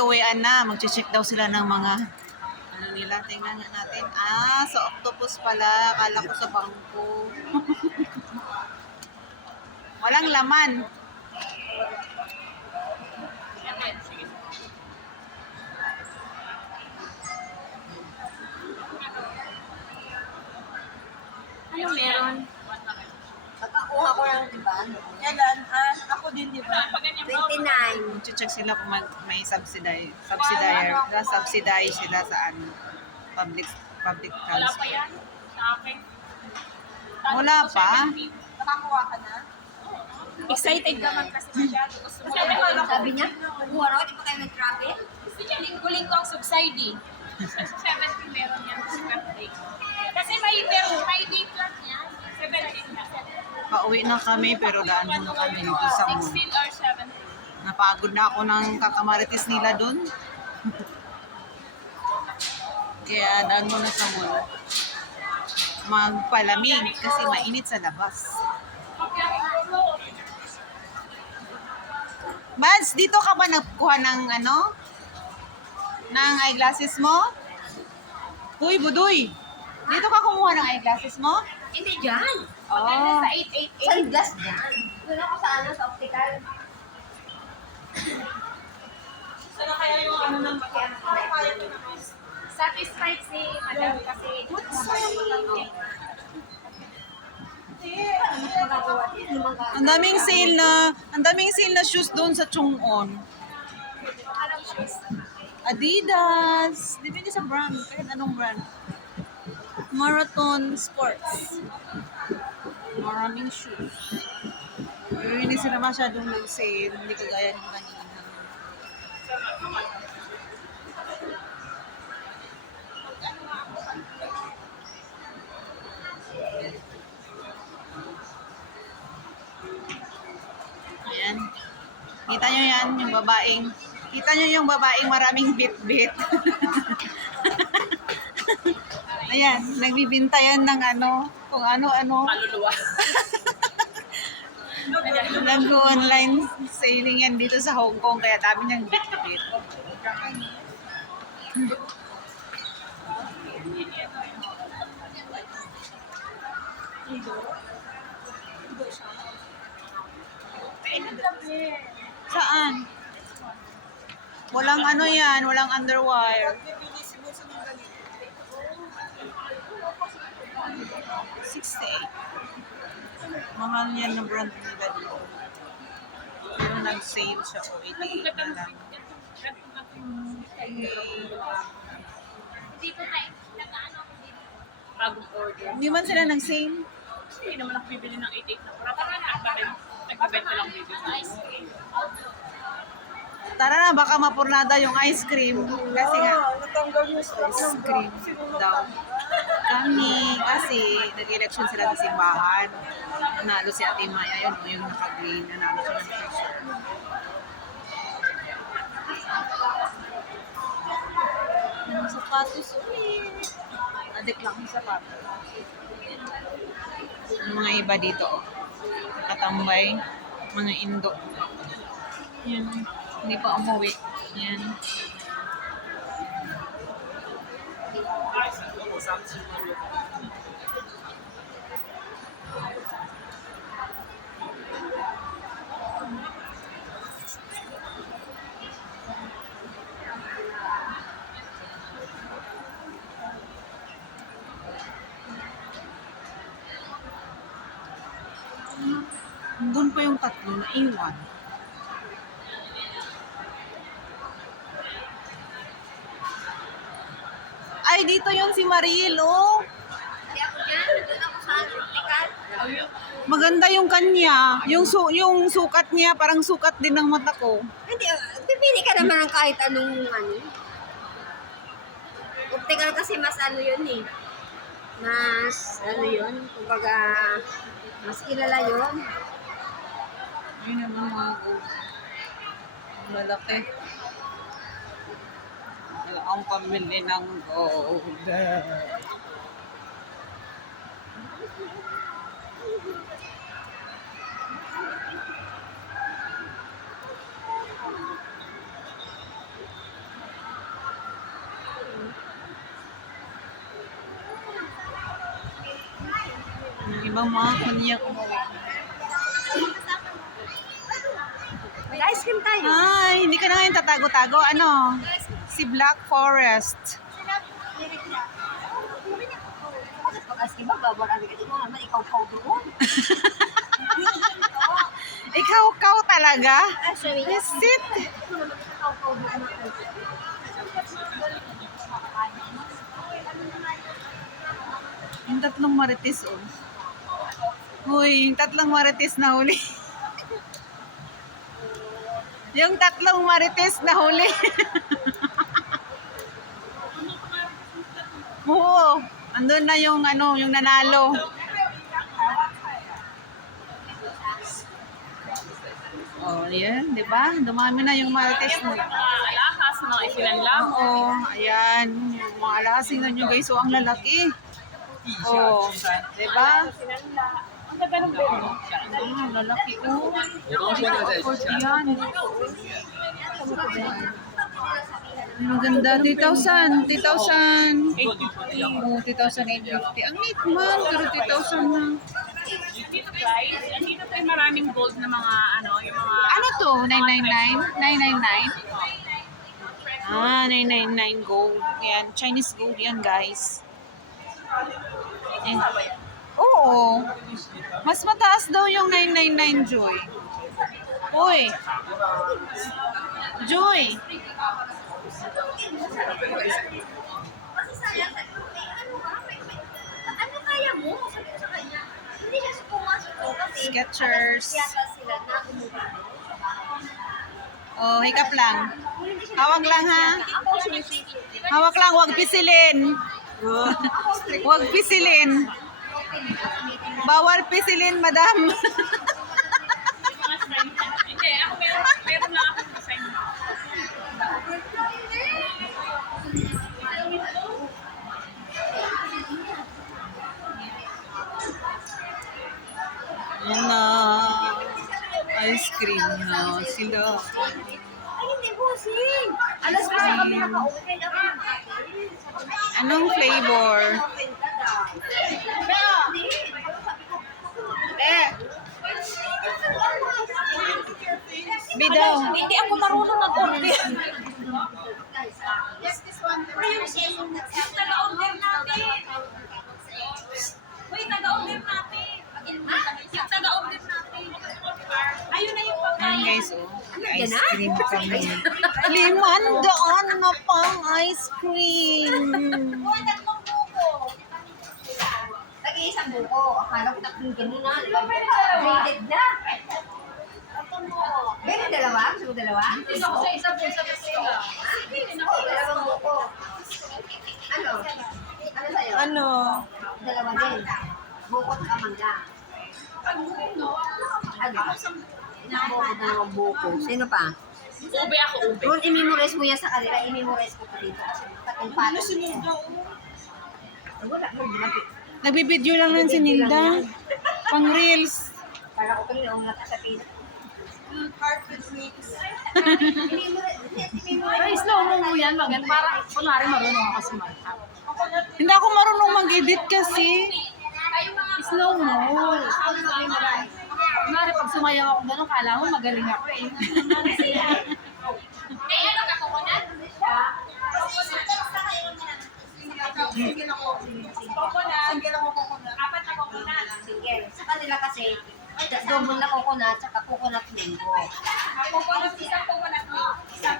uwian na. Mag-check daw sila ng mga ano nila. Tingnan nga natin. Ah, sa octopus pala. Akala ko sa bangko. Walang laman. Ano meron? Nakakuha ko lang, di ba? Kailan? Ako din, di ba? 29. Mag-check sila kung may subsidize sila sa ano, public Wala pa transport. yan sa akin. Wala pa? Nakakuha ka na? Excited naman kasi masyado. Gusto mo Sabi niya, kuha raw, di pa kayo nag-traffic? Gusto niya linggo-linggo ang subside eh. Sa 70 meron yan sa birthday. Kasi may day plan niya. 17 na. Pauwi na kami pero daan muna kami dito sa mall. 16 or 17. Napagod na ako ng kakamarites nila doon. Kaya daan muna sa mall. Magpalamig kasi mainit sa labas. Mads, dito ka ba nagkuha ng ano? Ng eyeglasses mo? Uy, Budoy! Dito ka kumuha ng eyeglasses mo? Hindi dyan. Maganda Oh. sa 888. Sunglass dyan. Doon ako sa ano, sa optical. Sana kaya yung ano ng kaya ko naman. Satisfied si madam kasi Ano magagawa din? Limang ka. Ang daming sale na shoes doon sa Chung'on. anong shoes. Adidas. Depende sa brand. Kahit anong brand. Marathon Sports. Maraming shoes. Pero hindi sila masyadong nag-sale. Hindi kagaya ng kanina. Ayan. Kita nyo yan, yung babaeng. Kita nyo yung babaeng maraming bit-bit. Ayan, nagbibinta yan ng ano, kung ano-ano. Maluluwa. Nag-online selling yan dito sa Hong Kong, kaya dami niyang bit-bit. Saan? Walang ano yan, walang underwire. Bibili si Bunso ng ganito. 68. Mahal yan na brand nila dito. Pero nag-sale siya o 88 na lang. Dito tayo, nag-ano ako dito. Bagong order. Hindi man sila nag-sale. Hindi naman ako bibili ng 88 na pura. Parang nagbabenta lang dito sa ice cream. Tara na, baka mapurnada yung ice cream. Kasi nga, Natanggal yung stock ice ng cream daw. Kami, kasi nag-election sila sa simbahan. Nanalo si Ate Maya, yun, yung naka-green, nanalo siya ng t-shirt. Yung sapatos ulit. Adik lang yung sapatos. Yung mga iba dito, oh. Nakatambay, mga Indo. Yan, hindi pa umuwi. Yan. Doon pa yung tatlo na iwan. Ay, dito yung si Mariel, oh. Hindi ako dyan. Doon ako sa ano, optical. Maganda yung kanya. Yung sukat niya, parang sukat din ng mata ko. Hindi, pipili ka naman ng kahit anong ano. Optical kasi mas ano yun eh. Mas ano yun. Kumbaga, mas kilala yun. Ayun naman mga gold. Malaki. Wala akong pamili ng gold. Ibang mga kunyak. Mag-ice cream tayo. Ay, hindi ka na ngayon tatago-tago. Ano? Si Black Forest. Mag-ice cream ba? Babarami ka. Di mo naman ikaw doon. Ikaw talaga? Actually, Visit. ikaw doon. Yung tatlong marites, oh. Uy, yung tatlong marites na huli. Yung tatlong marites na huli. Oo. Andun na yung ano, yung nanalo. Oh, yan, di ba? Dumami na yung marites na. Mga alahas, mga isinanlam. Oo, ayan. Yung mga alasing na nyo guys. So, ang lalaki. Oh, di ba? Ang ganda ng bed. Ang lalaki. Oh, effort yan. Ang maganda. 3,000. 3,000. 850. Oh, 3,850. Ang neat man. Pero 3,000 na. Dito guys, andito tayo maraming gold na mga ano, yung mga... Ano to? 999? 999? Ah, 999 gold. Yan. Chinese gold yan, guys. Eh. Oo. Mas mataas daw yung 999, Joy. Uy. Joy. Ano kaya mo? Sabi ko sa kanya. Hindi siya pumasok ko kasi Skechers. yata sila na umuwi. Oh, hikap lang. Hawak lang, ha? Ako sinisisi. Hawak lang, wag pisilin. Wag pisilin. Bawal pisilin, madam. Hindi, ako meron lang ako design mo. Yan na. Ice cream na sila. Ay, hindi bossing. Alas ko sa kami naka-open ako. Anong flavor? Eh. Bidaw. Hindi ako marunong mag-order. Taga-order natin. Uy, taga-order natin. Yung taga-order natin. Ayun na yung Ayan pagkain. guys, oh. Ice cream kami. 500 na pang ice cream. Nag-iisang buko. Akala ko tatlong ganun na. Graded na. Graded dalawa? Gusto mo dalawa? Isa po sa kasila. Dalawang buko. Ano? Ano sa'yo? Ano? Dalawa din. Bukot ka mangga. Ano? Bukot na ng buko. Sino pa? Ube ako, ube. Ron, i-memorize mo yan sa kanila. I-memorize ko pa dito. Kasi tatlong pato. Wala. Nagbibideo lang nun si Nilda. Pang reels. Para ko kanina umunat sa pin. Ay, slow mo yan, magan. Para, kunwari marunong ako kasi mag-up. Hindi ako marunong mag-edit kasi. Slow mo. Kunwari, pag sumayaw ako gano'n, kala mo magaling ako eh. Eh, ano ka, kukunan? Apat na kukunan. Single. Sa kanila kasi, double na coconut, saka coconut mango. Kukunan, isang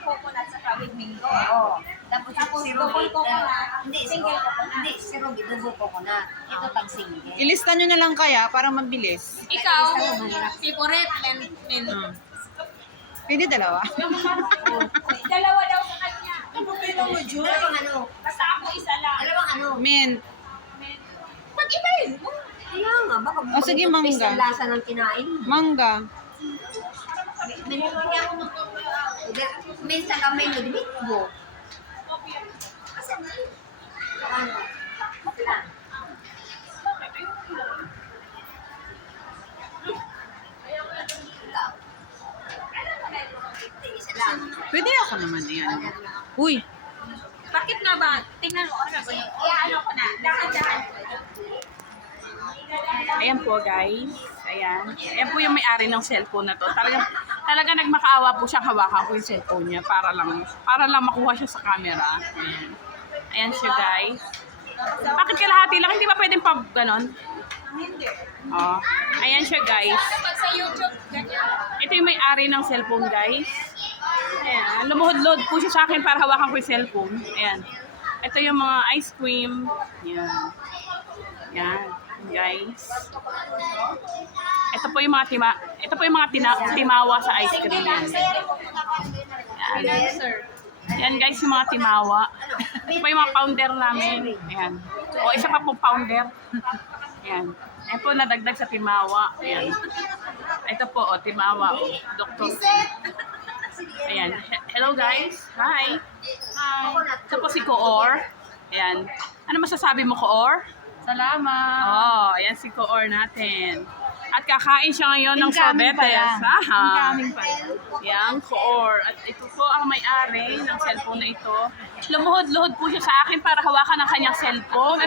kukunan sa kawig mingo. Oo. Tapos si Ruby, double coconut. hindi, Single coconut. Hindi, si Ruby, double coconut. Ito pag single. Ilista nyo na lang kaya para mabilis. Ikaw, favorite, men. Pwede dalawa. Dalawa daw sa kanya. Dalawang ano? Basta ako isa lang. Dalawang ano? Mint. Pag-ibayin mo. Kaya nga, baka Oh, sige, mangga. ang lasa ng kinain. Mangga. Minsan kami nagmitbo. Ano? Lang. Ikaw. Isa lang. Pwede ako naman yan. Uy. Bakit nga ba? Tingnan mo, ano ba yun? Ano ko na, dahan-dahan. Ayan po guys. Ayan. Ayan po yung may-ari ng cellphone na to. Talaga nagmakaawa po siyang hawakan ko yung cellphone niya para lang makuha siya sa camera. Ayan. Ayan siya guys. Bakit kalahati lang? Hindi ba pwedeng pa ganon? Hindi. Oh. Ayan siya guys. Pag sa YouTube, ganyan. Ito yung may-ari ng cellphone guys. Ayan. Lumuhod-load po siya sa akin para hawakan ko yung cellphone. Ayan. Ito yung mga ice cream. Ayan. Ayan. Guys. Ito po yung mga timawa sa ice cream. Yan. Yan. Yan guys, yung mga timawa. Ito po yung mga pounder namin. Ayan. O, isa pa pong pounder. Ayan. Ayan po, nadagdag sa timawa. Ayan. Ito po, o, timawa. O, Dr. Ayan. Hello guys. Hi. Hi. Ito po si Koor. Ayan. Ano masasabi mo, Koor? Salamat. Oh, ayan si Koor natin. At kakain siya ngayon ng Incoming pa sorbetes. yan. Aha. Incoming pa yan. Yan, Koor. At ito po ang may-ari ng cellphone na ito. Lumuhod-luhod po siya sa akin para hawakan ang kanyang cellphone.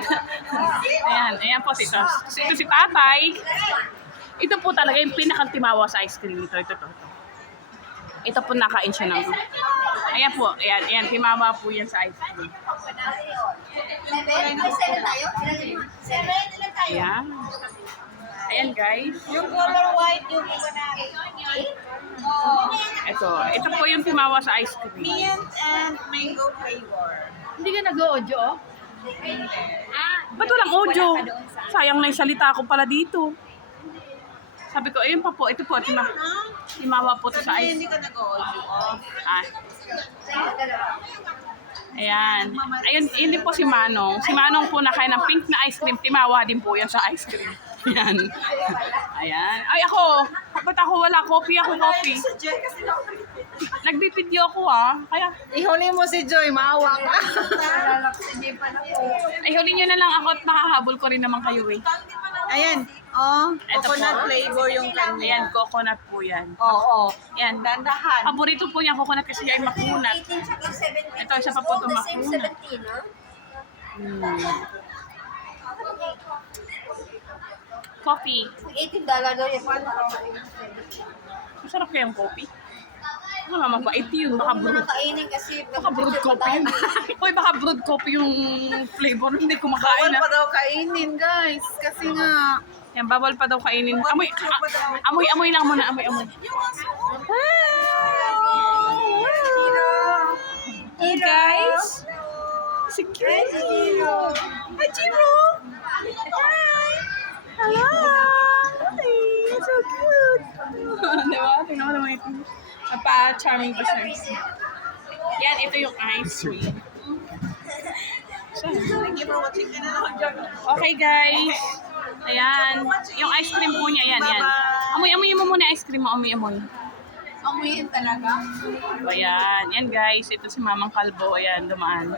Ayan, ayan po ito. Ito si Tatay. Ito po talaga yung pinakatimawa sa ice cream nito. Ito po nakain siya ng... Ayan po, ayan, timawa po yan sa ice cream. Ayan. Ayan guys. Yung color white, yung iba na. Ito po yung timawa sa ice cream. Mint and mango flavor. Hindi ka nag-audio? Ba't walang audio? Sayang na yung salita ko pala dito. Sabi ko, ayun pa po, ito po, timawa po to sa ice. Hindi ka nag-audio. Ah. Ayan. Ayun, yun din po si Manong. Si Manong po nakain ng pink na ice cream. Timawa din po yan sa ice cream. Ayan. Ayan. Ay, ako. Ba't ako wala? Coffee ako, coffee. Nagbibideo ako Kaya, Ihuli mo si Joy, maawa ka. ay huli nyo na lang ako at nakahabol ko rin naman kayo eh. Ayan. Oh, Ito coconut po. flavor yung kanya. Ayan, coconut po yan. Oo. Ayan. Dandahan. Paborito po yung coconut kasi ay makunat. Ito, isa pa po ito makunat. Coffee. $18 daw yan. Masarap kayang coffee. Mabait yun. Baka brewed. Kainin kasi. Baka brewed coffee yun. Uy, baka brewed coffee yung flavor. Hindi kumakain Bawal pa daw kainin, guys. Kasi nga, Yan, bawal pa daw kainin. Amoy lang muna. Amoy. Hey guys. Si Kiri. Hi, Chiro. Hi. Hello. Hi. So cute. Diba? Tingnan mo naman ito. Mapa-charming pa siya. Yan, ito yung ice cream. thank you for watching. Okay guys. Ayan. Yung ice cream po niya. Ayan. Amoy mo muna ice cream mo. Amoy. Amuyin talaga. Ayan. Yan guys. Ito si Mamang Kalbo. Ayan. Dumaan.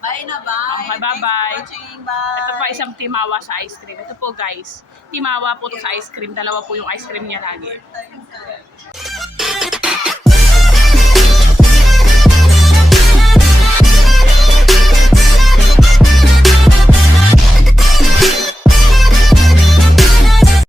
Bye na, bye. Okay, bye-bye. Thanks for watching. Bye. Ito pa isang timawa sa ice cream. Ito po guys. Timawa po to sa ice cream. Dalawa po yung ice cream niya lagi.